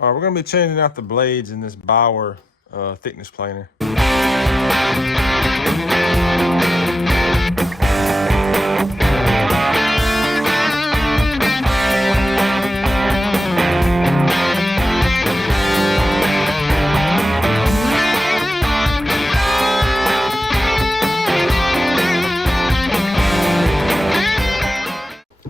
All right, we're gonna be changing out the blades in this Bauer thickness planer.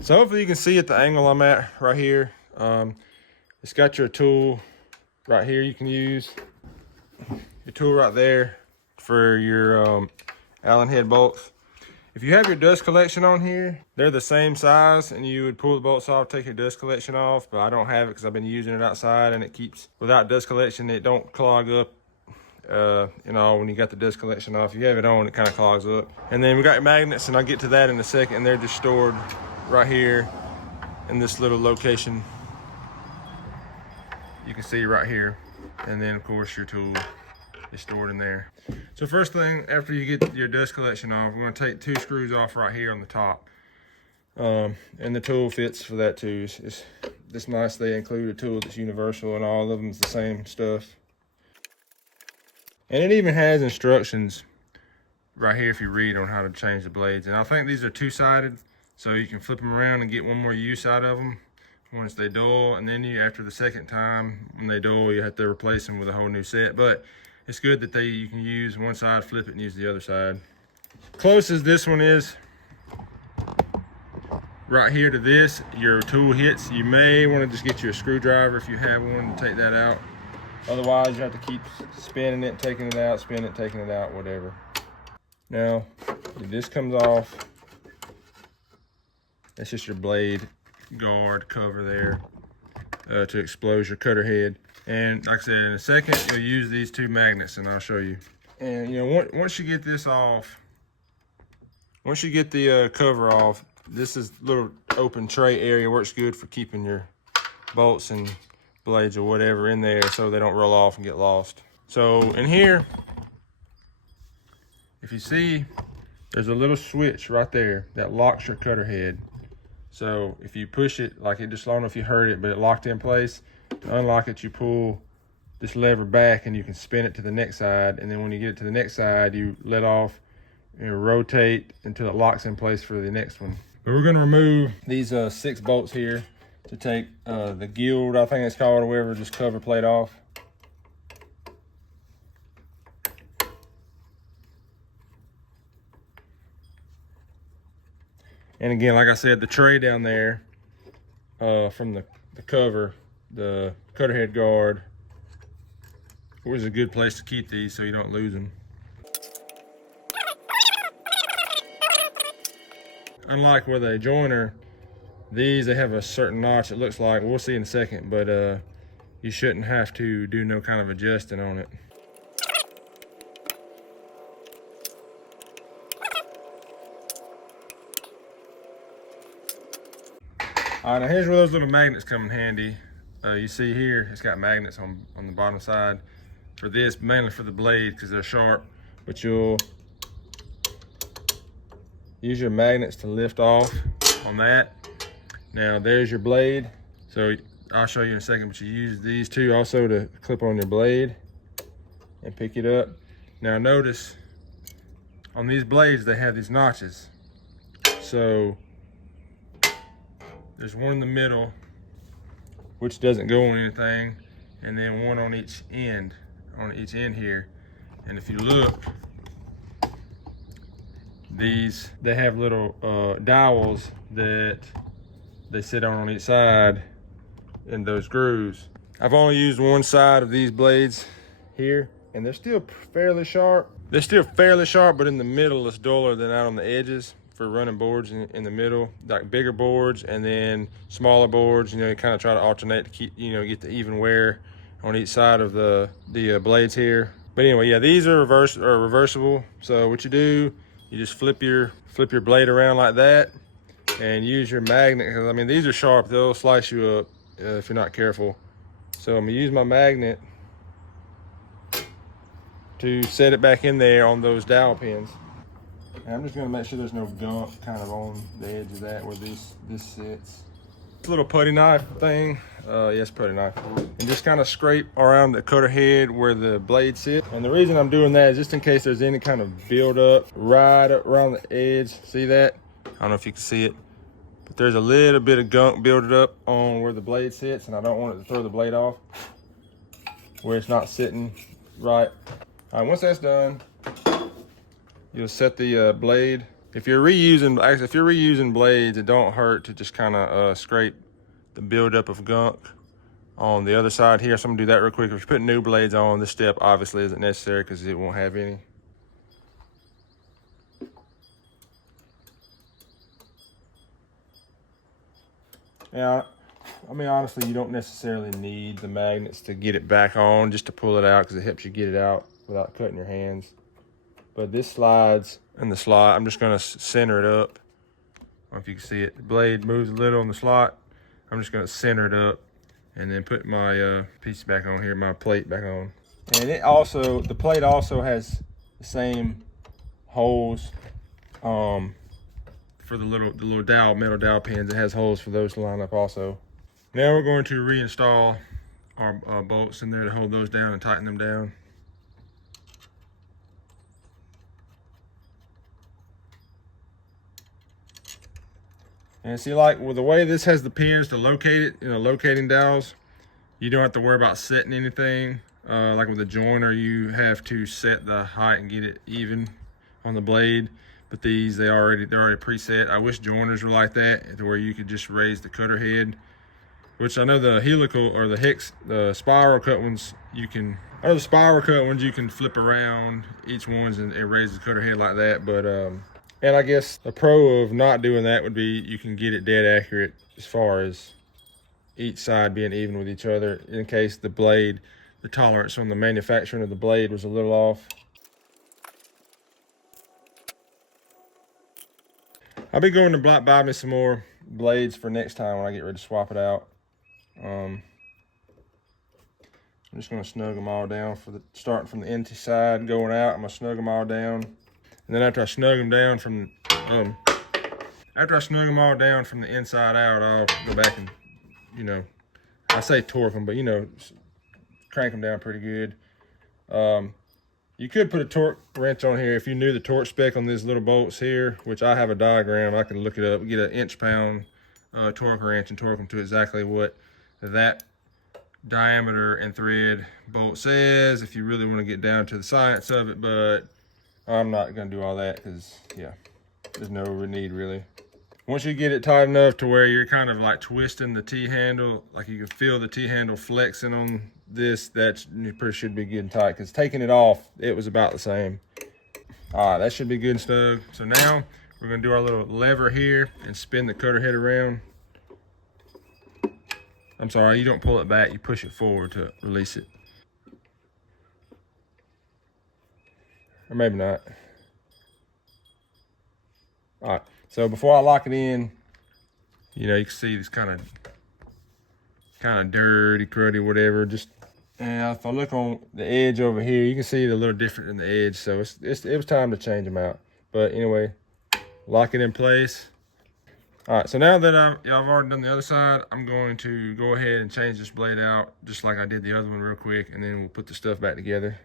So hopefully you can see at the angle I'm at right here. It's got your tool right here you can use. Your tool right there for your Allen head bolts. If you have your dust collection on here, they're the same size and you would pull the bolts off, take your dust collection off, but I don't have it because I've been using it outside and it keeps, without dust collection, it don't clog up. You know, when you got the dust collection off, you have it on, it kind of clogs up. And then we got your magnets, and I'll get to that in a second. They're just stored right here in this little location. You can see right here. And then of course your tool is stored in there. So first thing, after you get your dust collection off, we're gonna take 2 screws off right here on the top. And the tool fits for that too. It's nice they include a tool that's universal and all of them's the same stuff. And it even has instructions right here if you read on how to change the blades. And I think these are 2-sided, so you can flip them around and get one more use out of them once they dull. And then you, after the second time, when they dull, you have to replace them with a whole new set. But it's good that you can use one side, flip it, and use the other side. Close as this one is, right here to this, your tool hits. You may want to just get you a screwdriver if you have one to take that out. Otherwise, you have to keep spinning it, taking it out, spinning it, taking it out, whatever. Now, this comes off. That's just your blade guard cover there to expose your cutter head. And like I said, in a second, you'll use these 2 magnets, and I'll show you. And you know, once you get this off, once you get the cover off, this is little open tray area works good for keeping your bolts and blades or whatever in there so they don't roll off and get lost. So in here, if you see, there's a little switch right there that locks your cutter head. So if you push it, like it just, I don't know if you heard it, but it locked in place. To unlock it, you pull this lever back and you can spin it to the next side. And then when you get it to the next side, you let off and rotate until it locks in place for the next one. But we're gonna remove these 6 bolts here to take the guild, I think it's called, or whatever, just cover plate off. And again, like I said, the tray down there from the cover, the cutter head guard, was a good place to keep these so you don't lose them. Unlike with a joiner, these, they have a certain notch, it looks like. We'll see in a second, but you shouldn't have to do no kind of adjusting on it. All right, now here's where those little magnets come in handy. You see here, it's got magnets on the bottom side for this, mainly for the blade because they're sharp, but you'll use your magnets to lift off on that. Now there's your blade. So I'll show you in a second, but you use these 2 also to clip on your blade and pick it up. Now notice on these blades, they have these notches. So there's one in the middle, which doesn't go on anything, and then one on each end here. And if you look, these, they have little dowels that they sit on each side in those grooves. I've only used one side of these blades here, and they're still fairly sharp. They're still fairly sharp, but in the middle it's duller than out on the edges for running boards in the middle, like bigger boards and then smaller boards. You know, you kind of try to alternate to keep, you know, get the even wear on each side of the blades here. But anyway, yeah, these are reversible. So what you do, you just flip your blade around like that and use your magnet, because I mean, these are sharp, they'll slice you up if you're not careful. So I'm gonna use my magnet to set it back in there on those dowel pins. And I'm just gonna make sure there's no gunk kind of on the edge of that where this sits. This little putty knife thing, Yes, putty knife. And just kind of scrape around the cutter head where the blade sits. And the reason I'm doing that is just in case there's any kind of buildup right around the edge. See that? I don't know if you can see it, but there's a little bit of gunk builded up on where the blade sits, and I don't want it to throw the blade off where it's not sitting right. All right, once that's done, you'll set the blade. If you're reusing blades, it don't hurt to just kind of scrape the buildup of gunk on the other side here. So I'm gonna do that real quick. If you're putting new blades on, this step obviously isn't necessary because it won't have any. Now, I mean, honestly, you don't necessarily need the magnets to get it back on, just to pull it out, because it helps you get it out without cutting your hands. But this slides in the slot. I'm just gonna center it up. I don't know if you can see it. The blade moves a little on the slot. I'm just gonna center it up and then put my piece back on here, my plate back on. And the plate also has the same holes for the little dowel, metal dowel pins. It has holes for those to line up also. Now we're going to reinstall our bolts in there to hold those down and tighten them down. And see, like with the way this has the pins to locate it, locating dowels, you don't have to worry about setting anything. Like with a joiner, you have to set the height and get it even on the blade. But these, they're already preset. I wish joiners were like that, to where you could just raise the cutter head. Which I know the helical or the spiral cut ones, you can flip around each one's and raise the cutter head like that. But and I guess the pro of not doing that would be you can get it dead accurate as far as each side being even with each other, in case the tolerance on the manufacturing of the blade was a little off. I'll be going to buy me some more blades for next time when I get ready to swap it out. I'm just going to snug them all down starting from the inside going out. I'm going to snug them all down, and then after I snug them down from the inside out, I'll go back and I say torque them, but crank them down pretty good. You could put a torque wrench on here if you knew the torque spec on these little bolts here, which I have a diagram. I can look it up, get an inch-pound torque wrench and torque them to exactly what that diameter and thread bolt says, if you really want to get down to the science of it. But I'm not going to do all that because, yeah, there's no need really. Once you get it tight enough to where you're kind of like twisting the T-handle, like you can feel the T-handle flexing on this, that should be good and tight, because taking it off, it was about the same. All right, that should be good and snug. So now we're gonna do our little lever here and spin the cutter head around. I'm sorry, you don't pull it back, you push it forward to release it. Or maybe not. All right, so before I lock it in, you can see this kind of dirty, cruddy, whatever. And if I look on the edge over here, you can see it a little different than the edge. So it was time to change them out. But anyway, lock it in place. All right, so now that I've already done the other side, I'm going to go ahead and change this blade out just like I did the other one real quick, and then we'll put the stuff back together.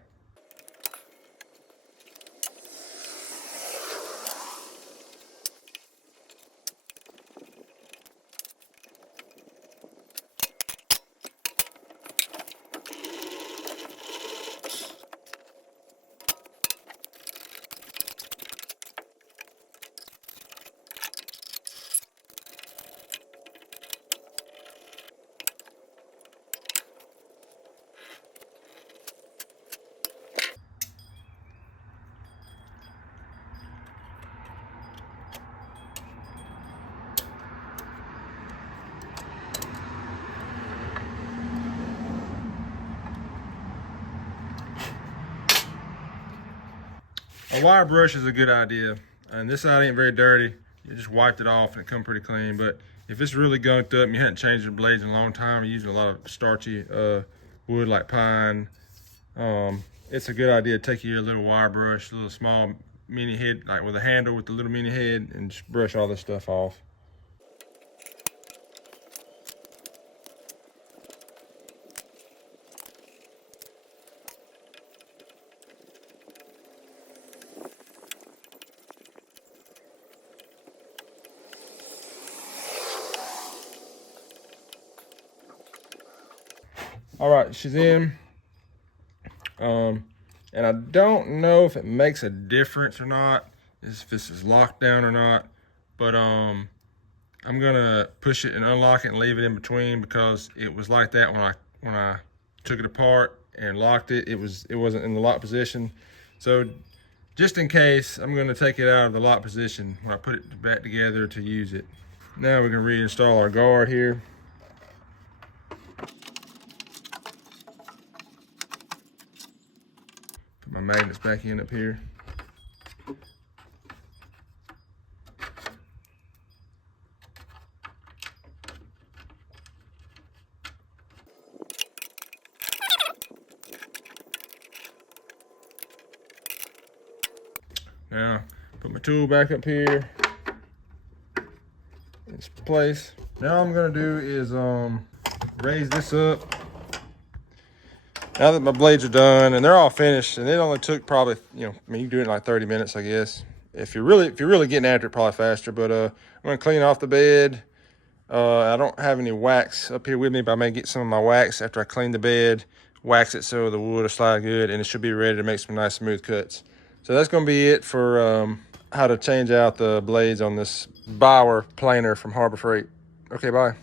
A wire brush is a good idea, and this side ain't very dirty. You just wiped it off and it come pretty clean. But if it's really gunked up and you hadn't changed the blades in a long time, you're using a lot of starchy wood like pine, it's a good idea to take your little wire brush, a little small mini head, like with a handle with the little mini head, and just brush all this stuff off. All right, she's in. And I don't know if it makes a difference or not, if this is locked down or not, but I'm gonna push it and unlock it and leave it in between, because it was like that when I took it apart and locked it. It wasn't in the lock position. So just in case, I'm gonna take it out of the lock position when I put it back together to use it. Now we're gonna reinstall our guard here. Put my magnets back in up here. Now, put my tool back up here in its place. Now what I'm gonna do is raise this up. Now that my blades are done and they're all finished, and it only took probably, I mean, you can do it in like 30 minutes, I guess. If you're really getting after it, probably faster. But I'm gonna clean off the bed. I don't have any wax up here with me, but I may get some of my wax after I clean the bed, wax it so the wood will slide good, and it should be ready to make some nice smooth cuts. So that's gonna be it for how to change out the blades on this Bauer planer from Harbor Freight. Okay, bye.